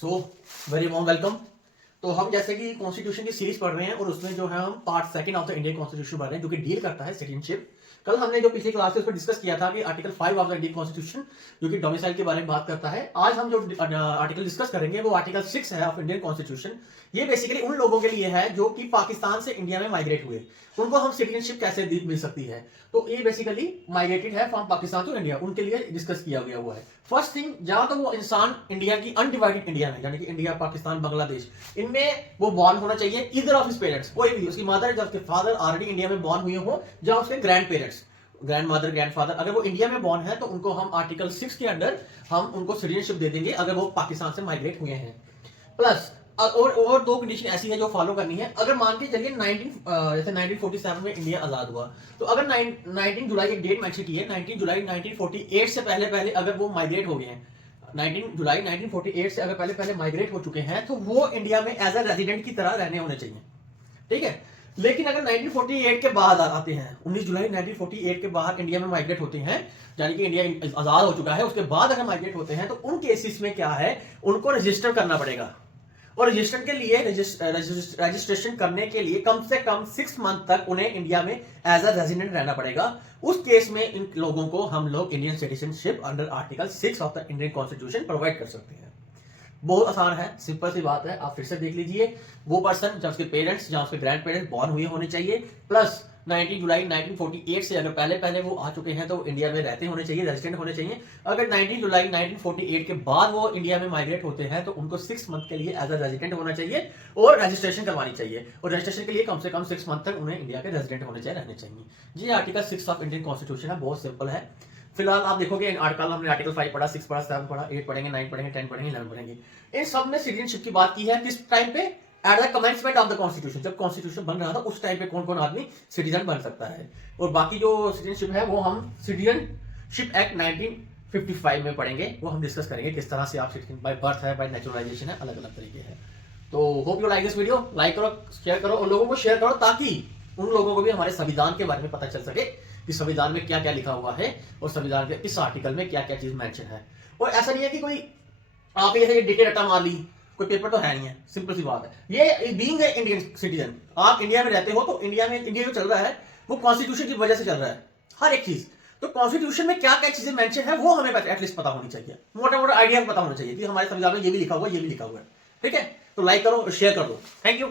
So very warm welcome. तो हम जैसे कि कॉन्स्टिट्यूशन की सीरीज पढ़ रहे हैं और उसमें जो है हम part second of the Indian constitution पढ़ रहे हैं जो कि डील करता है सिटीजनशिप। कल हमने जो पिछली क्लास में डिस्कस किया था कि article 5 of the Indian constitution जो कि डोमिसाइल के बारे में बात करता है। आज हम जो आर्टिकल डिस्कस करेंगे वो आर्टिकल 6 है ऑफ इंडियन कॉन्स्टिट्यूशन। ये बेसिकली उन लोगों के लिए है जो कि पाकिस्तान से इंडिया में माइग्रेट हुए, उनको हम सिटीजनशिप कैसे मिल सकती है। तो ये बेसिकली माइग्रेटेड है फ्रॉम पाकिस्तान टू इंडिया, उनके लिए डिस्कस किया गया हुआ है। फर्स्ट थिंग, जहां तो वो इंसान इंडिया की अनडिवाइडेड इंडिया में, यानी कि इंडिया, पाकिस्तान, बांग्लादेश, इनमें वो बॉर्न होना चाहिए इधर ऑफ हिज पेरेंट्स, कोई भी उसकी मदर या उसके फादर ऑलरेडी इंडिया में बॉर्न हुए हो, या उसके grand parents, grand mother, grand father, अगर वो इंडिया में बॉर्न है तो उनको हम आर्टिकल 6 के अंडर हम उनको सिटीजनशिप दे देंगे अगर वो पाकिस्तान से माइग्रेट हुए हैं। प्लस और दो कंडीशन ऐसी है जो फॉलो करनी है। अगर मान के चलिए 1947 में इंडिया आजाद हुआ, तो अगर 19 जुलाई एक डेट मेंशन की है, 19 जुलाई 1948 से पहले पहले अगर वो माइग्रेट हो गए हैं, 19 जुलाई 1948 से अगर पहले पहले माइग्रेट हो चुके हैं, तो वो इंडिया में एज अ रेजिडेंट की तरह रहने होने चाहिए, ठीक है। लेकिन अगर 1948 के बाद आते हैं, 19 जुलाई 1948 के बाद इंडिया में माइग्रेट होते हैं, यानी कि इंडिया आजाद हो चुका है, उसके बाद अगर माइग्रेट होते हैं, तो उन केसेस में क्या है, उनको रजिस्टर करना पड़ेगा। और रजिस्टर के लिए रजिस्ट्रेशन करने के लिए कम से कम 6 मंथ तक उन्हें इंडिया में एज अ रेजिडेंट रहना पड़ेगा। उस केस में इन लोगों को हम लोग Indian citizenship under article 6 of the Indian constitution provide कर सकते हैं। बहुत आसान है, सिंपल सी बात है, आप फिर से देख लीजिए। वो पर्सन जहाँ उसके पेरेंट्स, जहाँ उसके ग्रैंड पेरेंट्स बॉर्न हुए होने चाहिए, प्लस 19 जुलाई 1948 से अगर पहले पहले वो आ चुके हैं तो इंडिया में रहते होने चाहिए, रेजिडेंट होने चाहिए। अगर 19 जुलाई 1948 के बाद वो इंडिया में माइग्रेट होते हैं तो उनको 6 मंथ के लिए एज अ रेजिडेंट होना चाहिए और रजिस्ट्रेशन करवानी चाहिए, और रजिस्ट्रेशन के लिए कम से कम 6 मंथ तक उन्हें इंडिया के रेजिडेंट होने चाहिए, रहने चाहिए। जी, आर्टिकल 6 ऑफ इंडियन कॉन्स्टिट्यूशन है, बहुत सिंपल है। फिलहाल आप देखोगे आर्टिकल, हमने आर्टिकल 5 पढ़ा, 6 पढ़ा, 7 पढ़ा, 8 पढ़ेंगे, 9 पढ़ेंगे, 10 पढ़ेंगे, 11 पढ़ेंगे। इन सब में सिटीजनशिप की बात की है किस टाइम पे, at the commencement of the constitution, जब कॉन्स्टिट्यूशन बन रहा था उस टाइम पे कौन कौन आदमी सिटीजन बन सकता है। और बाकी जो सिटीजनशिप है वो हम सिटीजनशिप एक्ट 1955 में पढ़ेंगे, वो हम डिस्कस करेंगे किस तरह से आप सिटीजन बाय बर्थ है, बाय नेचुरलाइजेशन है, अलग अलग तरीके है। तो hope you like this video, like करो, शेयर करो और लोगों को शेयर करो, ताकि उन लोगों को भी हमारे संविधान के बारे में पता चल सके कि संविधान में क्या क्या लिखा हुआ है और संविधान के इस आर्टिकल में क्या क्या चीज मेंशन है। और ऐसा नहीं है कि कोई आप ऐसे डिटे रट्टा मार ली, कोई पेपर तो है नहीं है, सिंपल सी बात है। ये बीइंग इंडियन सिटीजन, आप इंडिया में रहते हो तो इंडिया में इंडिया जो चल रहा है वो कॉन्स्टिट्यूशन की वजह से चल रहा है, हर एक चीज। तो कॉन्स्टिट्यूशन में क्या क्या चीजें मेंशन है वो हमें एटलीस्ट पता होनी चाहिए, मोटा मोटा आइडिया पता होना चाहिए कि हमारे संविधान में ये भी लिखा हुआ है, ये भी लिखा हुआ है, ठीक है। तो लाइक करो और शेयर कर दो। Thank you.